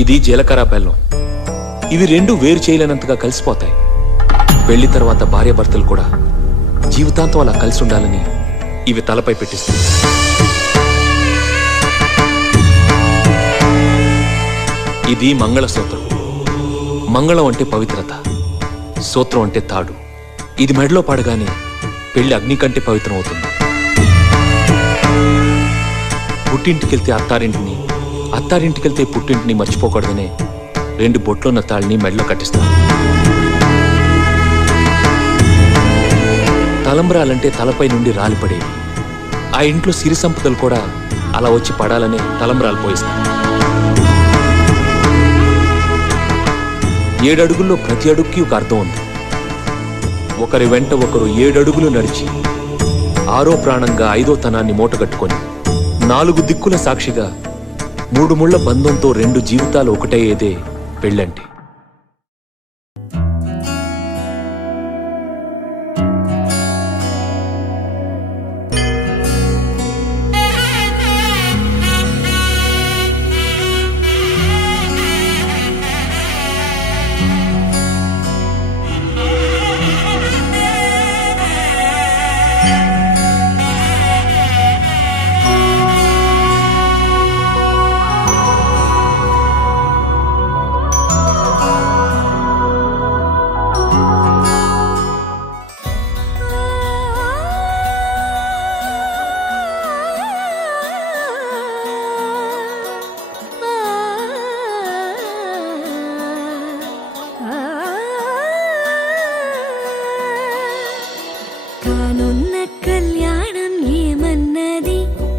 ఇది జీలకర్ర బెల్లం. ఇవి రెండు వేరు చేయలేనంతగా కలిసిపోతాయి. పెళ్లి తర్వాత భార్యాభర్తలు కూడా జీవితాంతం అలా కలిసి ఉండాలని ఇవి తలపై పెట్టిస్తుంది. ఇది మంగళసూత్రం. మంగళం అంటే పవిత్రత, సూత్రం అంటే తాడు. ఇది మెడలో పడగానే పెళ్లి అగ్ని కంటే పవిత్రం అవుతుంది. పుట్టింటికెళ్తే అత్తారింటిని, అత్తారింటికెళ్తే పుట్టింటిని మర్చిపోకూడదనే 2 బొట్లున్న తాళ్ళని మెడలో కట్టిస్తారు. తలంబ్రాలంటే తలపై నుండి రాలిపడేవి. ఆ ఇంట్లో సిరి సంపదలు కూడా అలా వచ్చి పడాలనే తలంబ్రాలు పోయిస్తారు. 7 అడుగుల్లో ప్రతి అడుగుకి ఒక అర్థం ఉంది. ఒకరి వెంట ఒకరు 7 అడుగులు నడిచి 6వ ప్రాణంగా 5వ తనాన్ని మూటగట్టుకొని 4 దిక్కుల సాక్షిగా 3 ముళ్ల బంధంతో 2 జీవితాలు ఒకటయ్యేదే పెళ్ళంటే.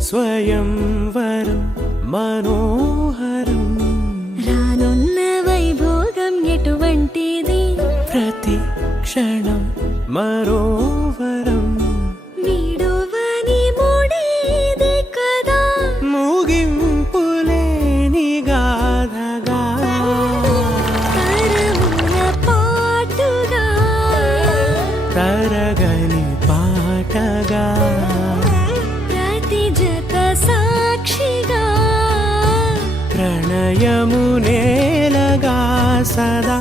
స్వయంవరం మనోహరం, రానున్న వైభోగం ఎటువంటిది, ప్రతి క్షణం మరోవరం, వీడువని మూడేది కదా, ముగింపులేని గాథగా, తరముల పాటుగా, తరగని పాటగా, సాక్షిగా, ప్రణయము నేలగా సదా